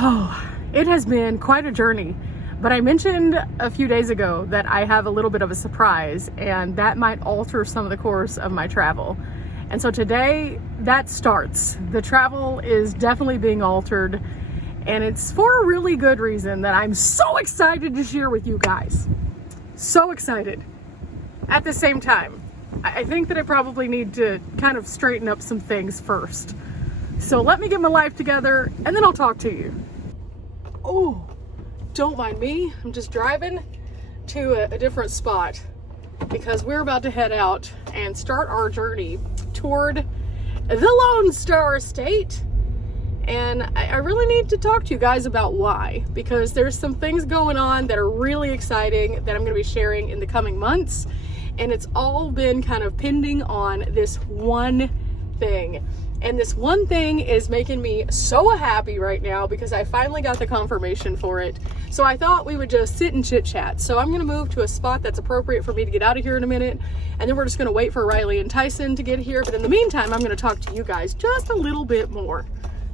Oh, it has been quite a journey, but I mentioned a few days ago that I have a little bit of a surprise, and that might alter some of the course of my travel. And so today that starts. The travel is definitely being altered, and it's for a really good reason that I'm so excited to share with you guys. So excited. At the same time, I think that I probably need to kind of straighten up some things first. So let me get my life together and then I'll talk to you. Oh, don't mind me. I'm just driving to a different spot because we're about to head out and start our journey toward the Lone Star State. And I really need to talk to you guys about why, because there's some things going on that are really exciting that I'm going to be sharing in the coming months. And it's all been kind of pending on this one thing. And this one thing is making me so happy right now because I finally got the confirmation for it. So I thought we would just sit and chit chat. So I'm going to move to a spot that's appropriate for me to get out of here in a minute. And then we're just going to wait for Riley and Tyson to get here. But in the meantime, I'm going to talk to you guys just a little bit more.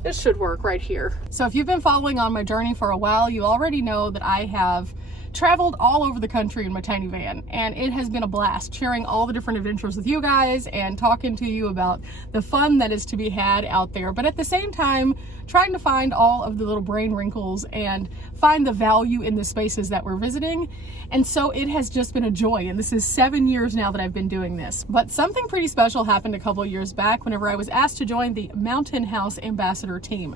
This should work right here. So if you've been following on my journey for a while, you already know that I have traveled all over the country in my tiny van, and it has been a blast sharing all the different adventures with you guys and talking to you about the fun that is to be had out there, but at the same time trying to find all of the little brain wrinkles and find the value in the spaces that we're visiting. And so it has just been a joy, and this is 7 years now that I've been doing this. But something pretty special happened a couple of years back whenever I was asked to join the Mountain House Ambassador team.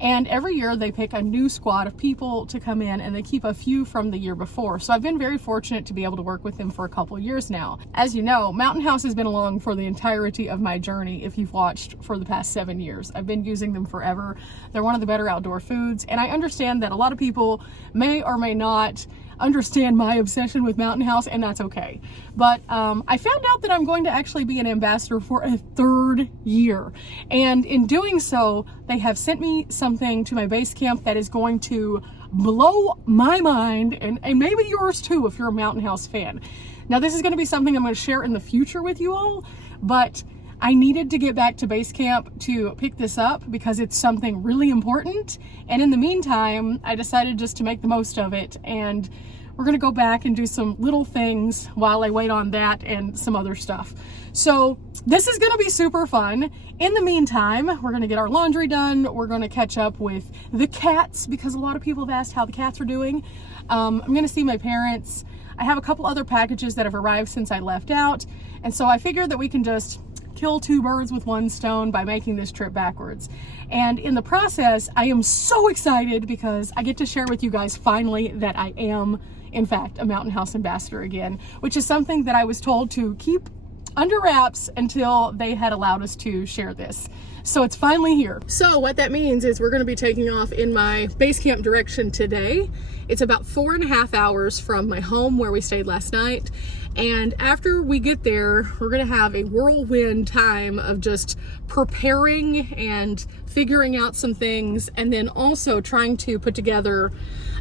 And every year they pick a new squad of people to come in, and they keep a few from the year before. So I've been very fortunate to be able to work with them for a couple of years now. As you know, Mountain House has been along for the entirety of my journey if you've watched for the past 7 years. I've been using them forever. They're one of the better outdoor foods, and I understand that a lot of people may or may not understand my obsession with Mountain House, and that's okay. But I found out that I'm going to actually be an ambassador for a 3rd year. And in doing so, they have sent me something to my base camp that is going to blow my mind, and maybe yours too if you're a Mountain House fan. Now, this is going to be something I'm going to share in the future with you all, but I needed to get back to base camp to pick this up because it's something really important. And in the meantime, I decided just to make the most of it. And we're going to go back and do some little things while I wait on that and some other stuff. So this is going to be super fun. In the meantime, we're going to get our laundry done. We're going to catch up with the cats because a lot of people have asked how the cats are doing. I'm going to see my parents. I have a couple other packages that have arrived since I left out. And so I figured that we can just kill 2 birds with 1 stone by making this trip backwards. And in the process, I am so excited because I get to share with you guys finally that I am, in fact, a Mountain House ambassador again, which is something that I was told to keep under wraps until they had allowed us to share this. So it's finally here. So what that means is we're going to be taking off in my base camp direction today. It's about 4.5 hours from my home where we stayed last night. And after we get there, we're going to have a whirlwind time of just preparing and figuring out some things, and then also trying to put together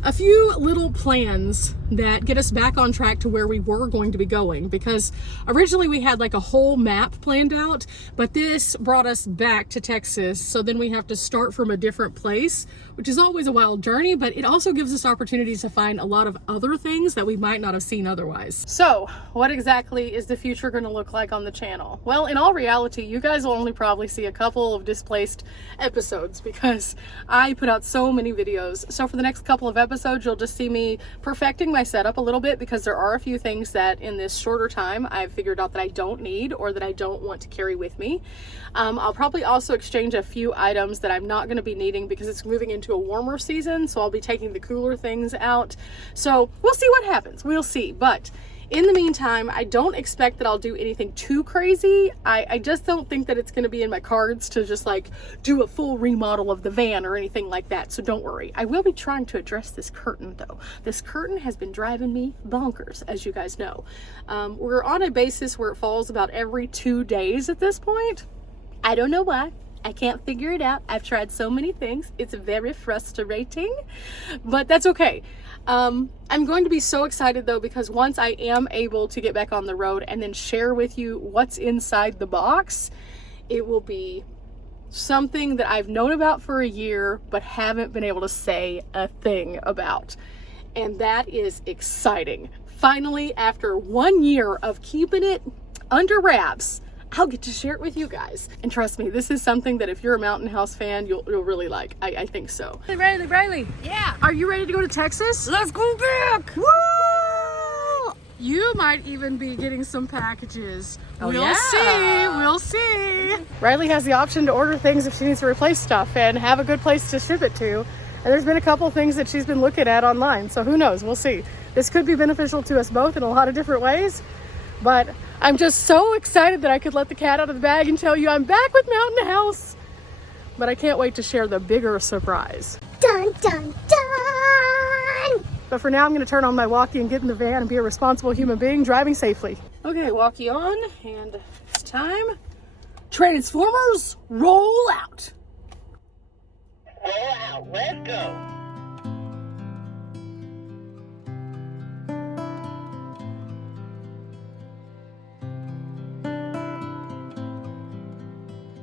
a few little plans that get us back on track to where we were going to be going, because originally we had like a whole map planned out, but this brought us back to Texas. So then we have to start from a different place, which is always a wild journey, but it also gives us opportunities to find a lot of other things that we might not have seen otherwise. So what exactly is the future going to look like on the channel? Well, in all reality, you guys will only probably see a couple of displaced episodes because I put out so many videos. So for the next couple of episodes, you'll just see me perfecting my setup a little bit because there are a few things that in this shorter time I've figured out that I don't need or that I don't want to carry with me. I'll probably also exchange a few items that I'm not going to be needing because it's moving into a warmer season, so I'll be taking the cooler things out. So we'll see what happens. We'll see. But in the meantime, I don't expect that I'll do anything too crazy. I just don't think that it's going to be in my cards to just like do a full remodel of the van or anything like that. So don't worry. I will be trying to address this curtain though. This curtain has been driving me bonkers, as you guys know. We're on a basis where it falls about every 2 days at this point. I don't know why. I can't figure it out. I've tried so many things. It's very frustrating, but that's okay. I'm going to be so excited though, because once I am able to get back on the road and then share with you what's inside the box, it will be something that I've known about for a year but haven't been able to say a thing about. And that is exciting. Finally, after 1 year of keeping it under wraps, I'll get to share it with you guys. And trust me, this is something that if you're a Mountain House fan, you'll really like. I think so. Hey, Riley. Yeah. Are you ready to go to Texas? Let's go back. Woo! You might even be getting some packages. Oh, we'll see. Riley has the option to order things if she needs to replace stuff and have a good place to ship it to. And there's been a couple things that she's been looking at online. So who knows? We'll see. This could be beneficial to us both in a lot of different ways. But I'm just so excited that I could let the cat out of the bag and tell you I'm back with Mountain House. But I can't wait to share the bigger surprise. Dun, dun, dun! But for now, I'm gonna turn on my walkie and get in the van and be a responsible human being driving safely. Okay, walkie on, and it's time. Transformers, roll out. Roll out, let's go.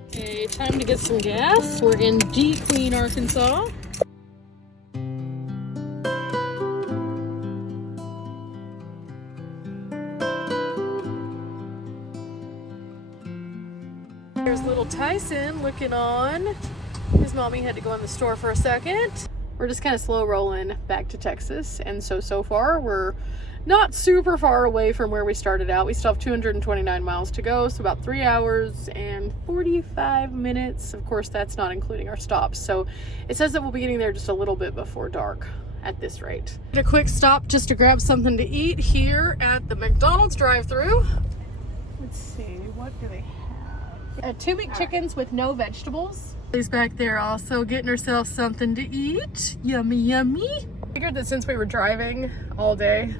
Okay, time to get some gas. We're in D Queen, Arkansas. There's little Tyson looking on. His mommy had to go in the store for a second. We're just kind of slow rolling back to Texas. And so far, we're not super far away from where we started out. We still have 229 miles to go, so about 3 hours and 45 minutes. Of course, that's not including our stops. So it says that we'll be getting there just a little bit before dark at this rate. A quick stop just to grab something to eat here at the McDonald's drive-thru. Let's see, what do they have? 2 big chickens with no vegetables. She's back there also getting herself something to eat. Yummy, yummy. I figured that since we were driving all day,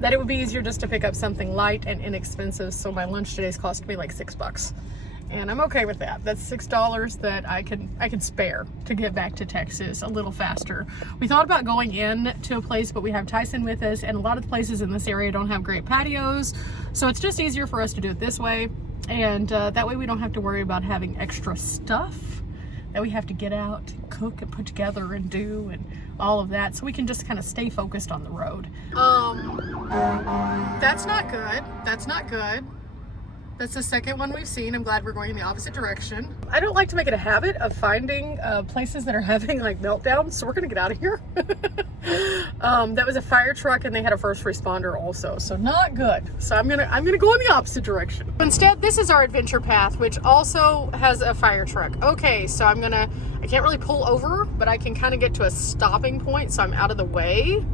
that it would be easier just to pick up something light and inexpensive. So my lunch today's cost me like $6. And I'm okay with that. That's $6 that I can spare to get back to Texas a little faster. We thought about going in to a place, but we have Tyson with us, and a lot of the places in this area don't have great patios. So it's just easier for us to do it this way. And that way we don't have to worry about having extra stuff that we have to get out and cook and put together and do and all of that, so we can just kind of stay focused on the road. That's not good. That's not good. That's the second one we've seen. I'm glad we're going in the opposite direction. I don't like to make it a habit of finding places that are having like meltdowns, so we're gonna get out of here. That was a fire truck, and they had a first responder also, so not good. So I'm gonna go in the opposite direction. Instead, this is our adventure path, which also has a fire truck. Okay, so I can't really pull over, but I can kind of get to a stopping point, so I'm out of the way.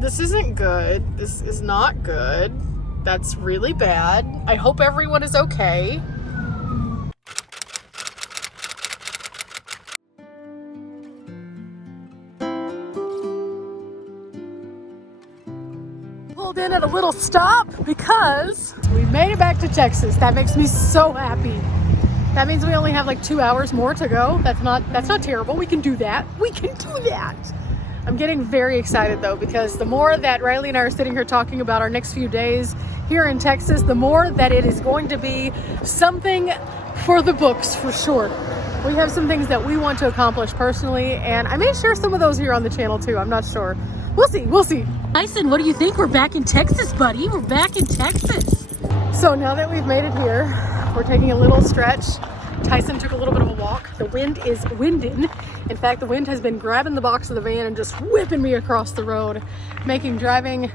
This isn't good. This is not good. That's really bad. I hope everyone is okay. Pulled in at a little stop because we made it back to Texas. That makes me so happy. That means we only have like 2 hours more to go. That's not terrible. We can do that. We can do that. I'm getting very excited though, because the more that Riley and I are sitting here talking about our next few days here in Texas, the more that it is going to be something for the books for sure. We have some things that we want to accomplish personally, and I may share some of those here on the channel too. I'm not sure. We'll see. Tyson, what do you think? We're back in Texas, buddy. We're back in Texas. So now that we've made it here, we're taking a little stretch. Tyson took a little bit of a walk. The wind is winding. In fact, the wind has been grabbing the box of the van and just whipping me across the road, making driving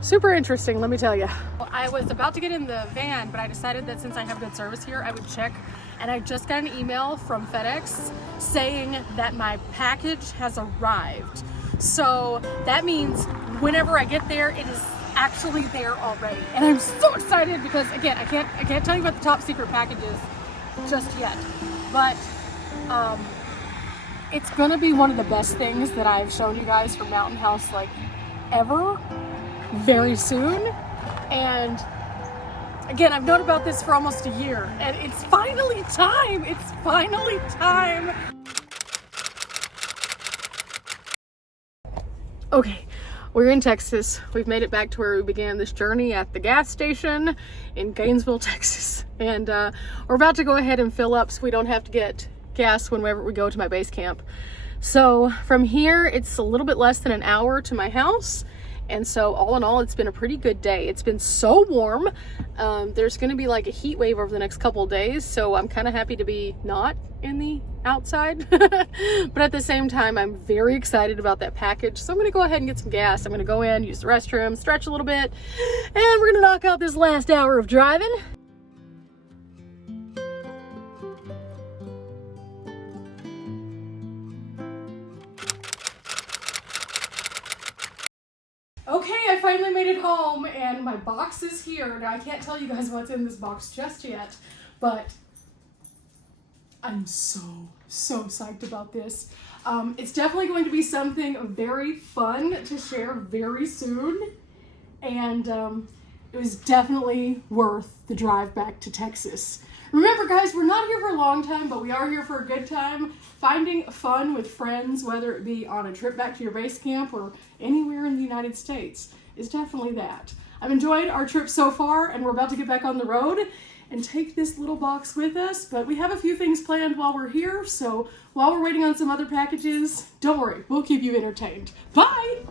super interesting, let me tell you. I was about to get in the van, but I decided that since I have good service here, I would check. And I just got an email from FedEx saying that my package has arrived. So that means whenever I get there, it is actually there already. And I'm so excited because, again, I can't tell you what the top secret package is just yet. But it's gonna be one of the best things that I've shown you guys from Mountain House like ever, very soon. And again, I've known about this for almost a year, and it's finally time. It's finally time. Okay, We're in Texas. We've made it back to where we began this journey at the gas station in Gainesville, Texas. And we're about to go ahead and fill up so we don't have to get gas whenever we go to my base camp. So from here, it's a little bit less than an hour to my house. And so all in all, it's been a pretty good day. It's been so warm. There's going to be like a heat wave over the next couple of days. So I'm kind of happy to be not in the outside. But at the same time, I'm very excited about that package. So I'm going to go ahead and get some gas. I'm going to go in, use the restroom, stretch a little bit, and we're going to knock out this last hour of driving. Okay, I finally made it home and my box is here. Now I can't tell you guys what's in this box just yet, but I'm so psyched about this. It's definitely going to be something very fun to share very soon, and it was definitely worth the drive back to Texas. Remember guys, we're not here for a long time, but we are here for a good time. Finding fun with friends, whether it be on a trip back to your base camp or anywhere in the United States, is definitely that. I've enjoyed our trip so far, and we're about to get back on the road and take this little box with us, but we have a few things planned while we're here, so while we're waiting on some other packages, don't worry, we'll keep you entertained. Bye!